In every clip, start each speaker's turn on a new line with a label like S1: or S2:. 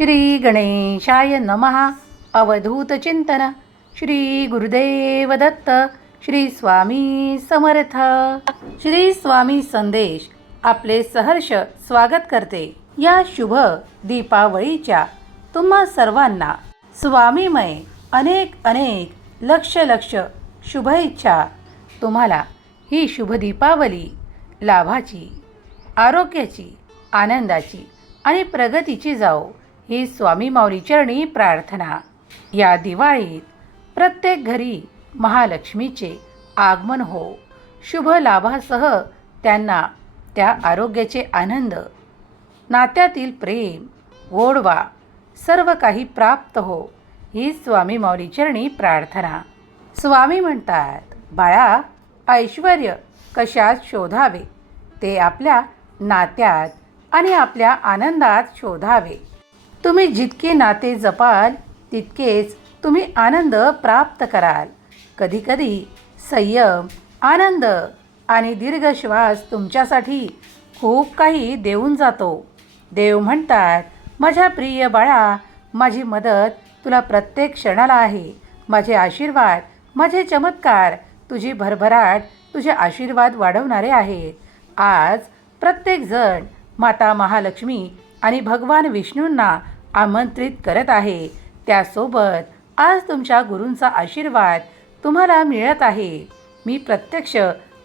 S1: श्री गणेशाय नमः. अवधूत चिंतन. श्री गुरुदेव दत्त. श्री स्वामी समर्थ. श्री स्वामी संदेश आपले सहर्ष स्वागत करते. या शुभ दीपावळीच्या तुम्हा सर्वांना स्वामीमय अनेक अनेक लक्ष लक्ष शुभेच्छा. तुम्हाला ही शुभ दीपावली लाभाची आरोग्याची आनंदाची आणि प्रगतीची जाओ. ही स्वामी माऊलीचरणी प्रार्थना. या दिवाळीत प्रत्येक घरी महालक्ष्मीचे आगमन हो. शुभ लाभासह त्यांना त्या आरोग्याचे आनंद नात्यातील प्रेम गोडवा सर्व काही प्राप्त हो. ही स्वामी माऊलीचरणी प्रार्थना. स्वामी म्हणतात बाळा ऐश्वर कशात शोधावे? ते आपल्या नात्यात आणि आपल्या आनंदात शोधावे. तुम्ही जितके नाते जपाल तितकेच तुम्ही आनंद प्राप्त कराल. कधीकधी संयम आनंद आणि दीर्घ श्वास तुमच्यासाठी खूप काही देऊन जातो. देव म्हणतात माझ्या प्रिय बाळा माझी मदत तुला प्रत्येक क्षणाला आहे. माझे आशीर्वाद माझे चमत्कार तुझी भरभराट तुझे आशीर्वाद वाढवणारे आहेत आज प्रत्येकजण माता महालक्ष्मी आणि भगवान विष्णूंना आमंत्रित करत आहे. त्यासोबत आज तुमच्या गुरूंचा आशीर्वाद तुम्हाला मिळत आहे. मी प्रत्यक्ष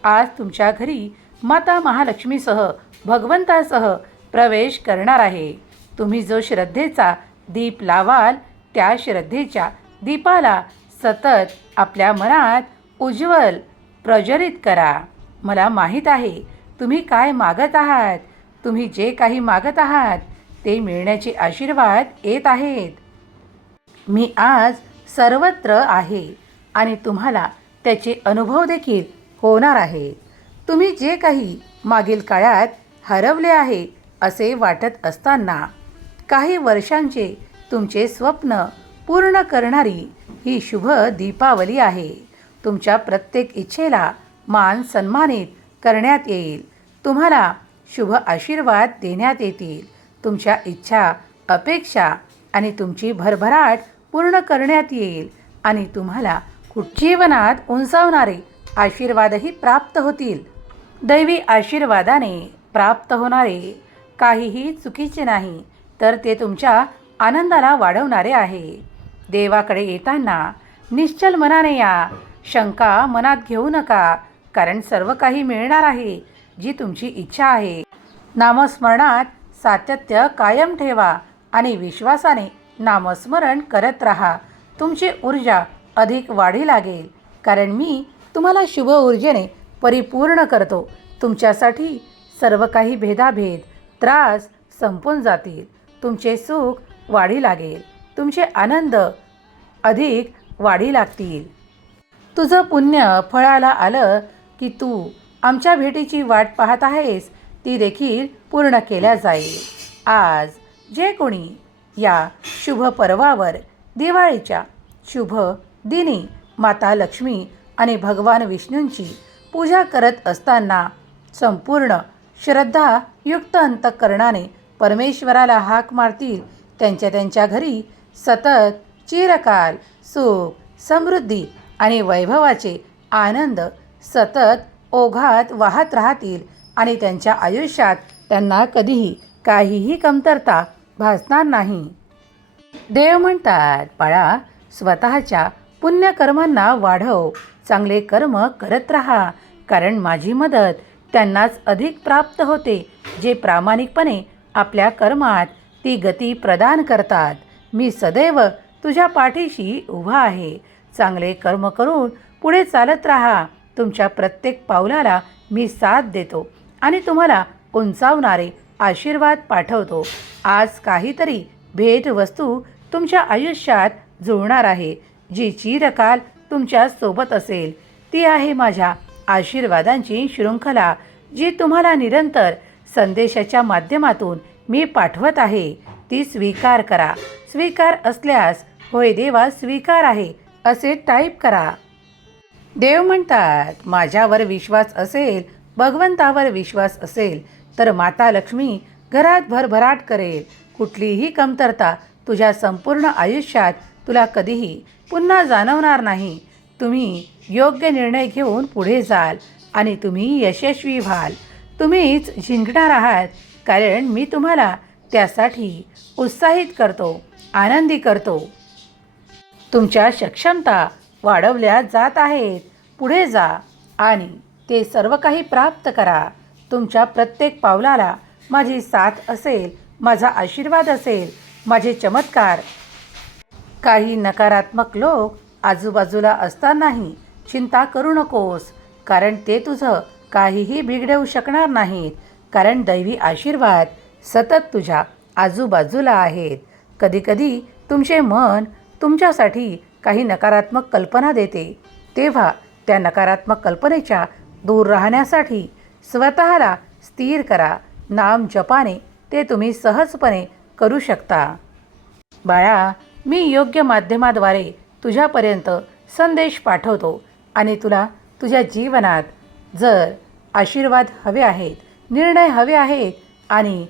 S1: आज तुमच्या घरी माता महालक्ष्मीसह भगवंतासह प्रवेश करणार आहे. तुम्ही जो श्रद्धेचा दीप लावाल त्या श्रद्धेच्या दीपाला सतत आपल्या मनात उज्ज्वल प्रज्वलित करा. मला माहीत आहे तुम्ही काय मागत आहात? तुम्ही जे काही मागत आहात ते मिळण्याचे आशीर्वाद येत आहेत. मी आज सर्वत्र आहे आणि तुम्हाला त्याचे अनुभव देखील होणार आहे. तुम्ही जे काही मागील काळात हरवले आहे असे वाटत असताना काही वर्षांचे तुमचे स्वप्न पूर्ण करणारी ही शुभ दीपावली आहे. तुमच्या प्रत्येक इच्छेला मान सन्मानित करण्यात येईल. तुम्हाला शुभ आशीर्वाद देण्यात येतील. तुमच्या इच्छा अपेक्षा आणि तुमची भरभराट पूर्ण करण्यात येईल आणि तुम्हाला जीवनात उंचावणारे आशीर्वादही प्राप्त होतील. दैवी आशीर्वादाने प्राप्त होणारे काहीही चुकीचे नाही तर ते तुमच्या आनंदाला वाढवणारे आहे. देवाकडे येताना निश्चल मनाने या शंका मनात घेऊ नका कारण सर्व काही मिळणार आहे जी तुमची इच्छा आहे. नामस्मरणात सातत्य कायम ठेवा आणि विश्वासाने नामस्मरण करत राहा. तुमची ऊर्जा अधिक वाढी लागेल. कारण मी तुम्हाला शुभ ऊर्जेने परिपूर्ण करतो. तुमच्यासाठी सर्व काही भेदाभेद त्रास संपून जातील. तुमचे सुख वाढी लागेल. तुमचे आनंद अधिक वाढी लागतील. तुझं पुण्य फळाला आलं की तू आमच्या भेटीची वाट पाहत आहेस. ती देखील पूर्ण केल्या जाईल. आज जे कोणी या शुभ पर्वावर दिवाळीच्या शुभ दिनी माता लक्ष्मी आणि भगवान विष्णूंची पूजा करत असताना संपूर्ण श्रद्धायुक्त अंतकरणाने परमेश्वराला हाक मारतील त्यांच्या त्यांच्या घरी सतत चिरकाल सुख समृद्धी आणि वैभवाचे आनंद सतत ओघात वाहत राहतील आणि त्यांच्या आयुष्यात त्यांना कधीही काहीही कमतरता भासणार नाही. देव म्हणतात बाळा स्वतःच्या पुण्यकर्मांना वाढव चांगले कर्म करत राहा कारण माझी मदत त्यांनाच अधिक प्राप्त होते जे प्रामाणिकपणे आपल्या कर्मात ती गती प्रदान करतात. मी सदैव तुझ्या पाठीशी उभा आहे. चांगले कर्म करून पुढे चालत राहा. तुमच्या प्रत्येक पावलाला मी साथ देतो. आणि तुम्हाला उंचावणारे आशीर्वाद पाठवतो. आज काहीतरी भेटवस्तू तुमच्या आयुष्यात जुळणार आहे. जी चिरकाल तुमच्यासोबत असेल. ती आहे माझ्या आशीर्वादांची शृंखला जी तुम्हाला निरंतर संदेशाच्या माध्यमातून मी पाठवत आहे. ती स्वीकार करा. स्वीकार असल्यास होय देवा स्वीकार आहे असे टाईप करा. देव म्हणतात माझ्यावर विश्वास असेल भगवंतावर विश्वास असेल तर माता लक्ष्मी घरात भरभराट करेल. कुठलीही कमतरता तुझ्या संपूर्ण आयुष्यात तुला कधीही पुन्हा जाणवणार नाही. तुम्ही योग्य निर्णय घेऊन पुढे जाल आणि तुम्ही यशस्वी व्हाल. तुम्हीच जिंकणार आहात कारण मी तुम्हाला त्यासाठी उत्साहित करतो आनंदी करतो. तुमच्या सक्षमता वाढवल्या जात आहेत. पुढे जा आणि ते सर्व काही प्राप्त करा. तुमच्या प्रत्येक पावलाला माझी साथ असेल माझा आशीर्वाद असेल माझे चमत्कार. काही नकारात्मक लोक आजूबाजूला असतानाही चिंता करू नकोस कारण ते तुझं काहीही बिघडवू शकणार नाहीत. कारण दैवी आशीर्वाद सतत तुझ्या आजूबाजूला आहेत. कधीकधी तुमचे मन तुमच्यासाठी काही नकारात्मक कल्पना देते. तेव्हा त्या नकारात्मक कल्पनेच्या दूर राहण्यासाठी स्वतःला स्थिर करा. नाम जपाने ते तुम्ही सहजपणे करू शकता. बाळा मी योग्य माध्यमाद्वारे तुझ्यापर्यंत संदेश पाठवतो आणि तुला तुझ्या जीवनात जर आशीर्वाद हवे आहेत निर्णय हवे आहेत आणि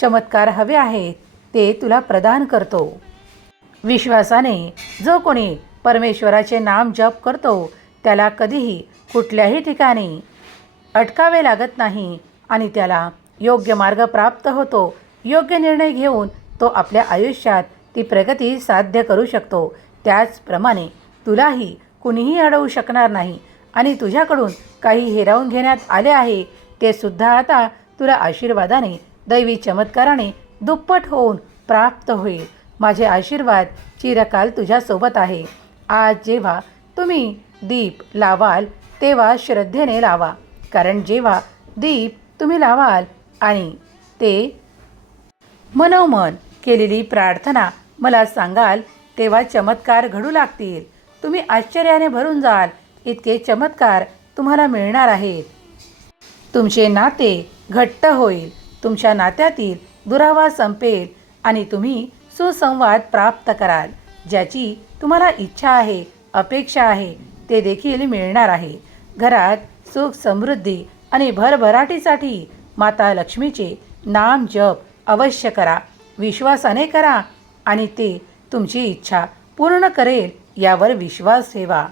S1: चमत्कार हवे आहेत ते तुला प्रदान करतो. विश्वासाने जो कोणी परमेश्वराचे नाम जप करतो त्याला कधीही कुठल्याही ठिकाणी अटकावे लागत नाही आणि त्याला योग्य मार्ग प्राप्त होतो योग्य निर्णय घेऊन तो आपल्या आयुष्यात ती प्रगती साध्य करू शकतो. त्याचप्रमाणे तुलाही कुणीही अडवू शकणार नाही आणि तुझ्याकडून काही हिरावून घेण्यात आले आहे ते सुद्धा आता तुला आशीर्वादाने दैवी चमत्काराने दुप्पट होऊन प्राप्त होईल. माझे आशीर्वाद चिरकाल तुझ्यासोबत आहे. आज जेव्हा तुम्ही दीप लावाल तेव्हा श्रद्धेने लावा. कारण जेव्हा दीप तुम्ही लावाल आणि ते मनोमन केलेली प्रार्थना मला सांगाल तेव्हा चमत्कार घडू लागतील. तुम्ही आश्चर्याने भरून जाल. इतके चमत्कार तुम्हाला मिळणार आहेत. तुमचे नाते घट्ट होईल. तुमच्या नात्यातील दुरावा संपेल आणि तुम्ही सुसंवाद प्राप्त कराल ज्याची तुम्हाला इच्छा आहे अपेक्षा आहे. ते देखील मिळणार आहे. घरात सुख समृद्धी आणि भरभराटीसाठी माता लक्ष्मीचे नाम जप अवश्य करा. विश्वासाने करा आणि ते तुमची इच्छा पूर्ण करेल यावर विश्वास ठेवा.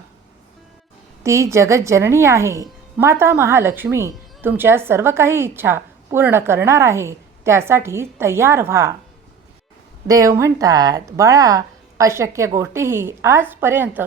S1: ती जगज्जननी आहे. माता महालक्ष्मी तुमच्या सर्व काही इच्छा पूर्ण करणार आहे. त्यासाठी तयार व्हा. देव म्हणतात बाळा अशक्य गोष्टीही आजपर्यंत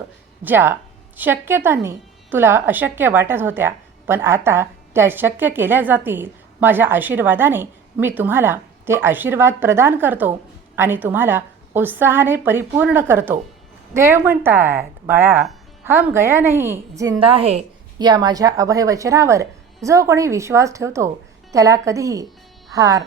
S1: ज्या शक्यतांनी तुला अशक्य वाटत होत्या पण आता त्या शक्य केल्या जातील. माझ्या आशीर्वादाने मी तुम्हाला ते आशीर्वाद प्रदान करतो आणि तुम्हाला उत्साहाने परिपूर्ण करतो. देव म्हणतात बाळा हम गया नाही जिंदा आहे या माझ्या अभयवचनावर जो कोणी विश्वास ठेवतो त्याला कधीही हार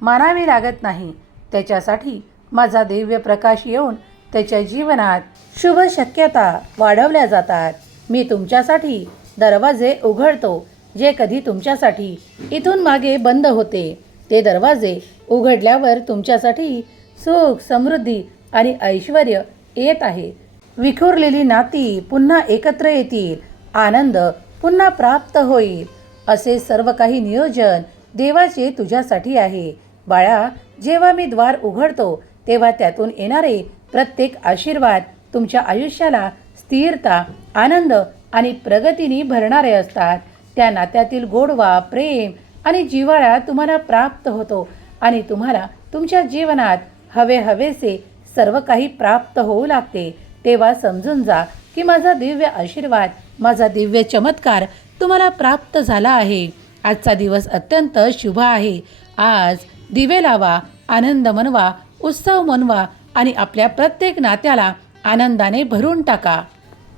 S1: मानावी लागत नाही. त्याच्यासाठी माझा दिव्य प्रकाश येऊन त्याच्या जीवनात शुभ शक्यता वाढवल्या जातात. मी तुमच्यासाठी दरवाजे उघडतो जे कधी तुमच्यासाठी इथून मागे बंद होते. ते दरवाजे उघडल्यावर तुमच्यासाठी सुख समृद्धी आणि ऐश्वर येत आहे. विखुरलेली नाती पुन्हा एकत्र येतील आनंद पुन्हा प्राप्त होईल. असे सर्व काही नियोजन देवाचे तुझ्यासाठी आहे. बाळा जेव्हा मी द्वार उघडतो तेव्हा त्यातून येणारे प्रत्येक आशीर्वाद तुमच्या आयुष्याला स्थिरता आनंद आणि प्रगतीने भरणारे असतात. त्या नात्यातील गोडवा प्रेम आणि जिव्हाळा तुम्हाला प्राप्त होतो आणि तुम्हाला तुमच्या जीवनात हवे हवेसे सर्व काही प्राप्त होऊ लागते. तेव्हा समजून जा की माझा दिव्य आशीर्वाद माझा दिव्य चमत्कार तुम्हाला प्राप्त झाला आहे. आजचा दिवस अत्यंत शुभ आहे. आज दिवे लावा आनंद मनवा उत्सव मनवा आणि आपल्या प्रत्येक नात्याला आनंदाने भरून टाका.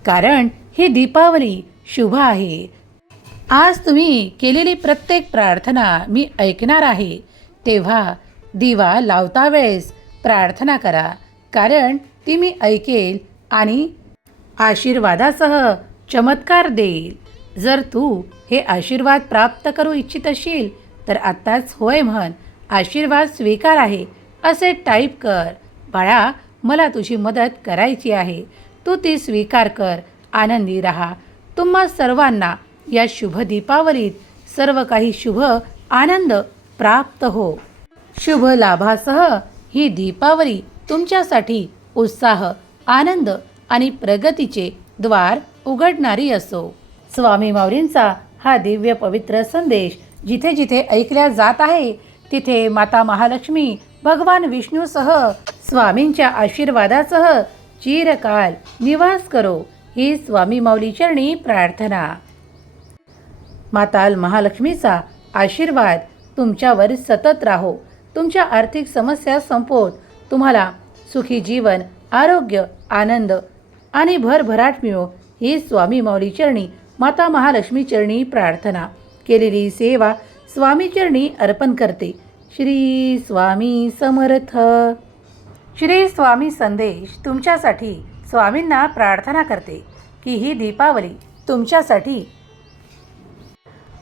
S1: कारण ही दीपावली शुभ आहे. आज तुम्ही केलेली प्रत्येक प्रार्थना मी ऐकणार आहे. तेव्हा दिवा लावता वेळेस प्रार्थना करा. कारण ती मी ऐकेल आणि आशीर्वादासह चमत्कार देईल. जर तू हे आशीर्वाद प्राप्त करू इच्छित असशील तर आत्ताच होय म्हण आशीर्वाद स्वीकार आहे. असे टाईप कर. बाळा मला तुझी मदत करायची आहे. तू ती स्वीकार कर. आनंदी राहा. तुम्हा सर्वांना या शुभ दीपावलीत सर्व काही शुभ आनंद प्राप्त हो. शुभ लाभासह ही दीपावली तुमच्यासाठी उत्साह आनंद आणि प्रगतीचे द्वार उघडणारी असो. स्वामी माऊलींचा हा दिव्य पवित्र संदेश जिथे जिथे ऐकल्या जात आहे तिथे माता महालक्ष्मी भगवान विष्णूसह स्वामींच्या आशीर्वादासह चिरकाल निवास करो. ही स्वामी माऊली चरणी प्रार्थना. माताल महालक्ष्मीचा आशीर्वाद तुमच्यावर सतत राहो. तुमच्या आर्थिक समस्या संपवत. तुम्हाला सुखी जीवन आरोग्य आनंद आणि भरभराट मिळो. ही स्वामी माऊली चरणी माता महालक्ष्मी चरणी प्रार्थना. केलेली सेवा स्वामी चरणी अर्पण करते. श्री स्वामी समर्थ. श्री स्वामी संदेश तुमच्यासाठी स्वामींना प्रार्थना करते की ही दीपावली तुमच्यासाठी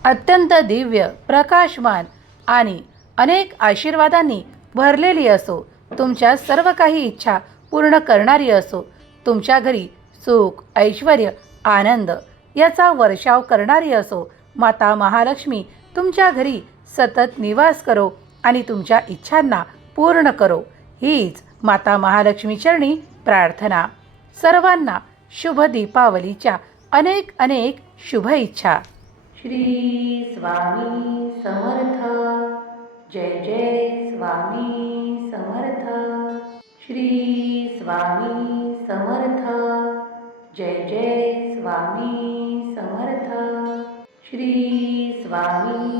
S1: अत्यंत दिव्य प्रकाशमान आणि अनेक आशीर्वादांनी भरलेली असो. तुमच्या सर्व काही इच्छा पूर्ण करणारी असो. तुमच्या घरी सुख ऐश्वर आनंद याचा वर्षाव करणारी असो. माता महालक्ष्मी तुमच्या घरी सतत निवास करो. आणि तुमच्या इच्छांना पूर्ण करो. हीच माता महालक्ष्मी चरणी प्रार्थना. सर्वांना शुभ दीपावलीच्या अनेक अनेक शुभ इच्छा. श्री स्वामी समर्थ. जय जय स्वामी समर्थ. श्री स्वामी समर्थ. जय जय स्वामी समर्थ. श्री स्वामी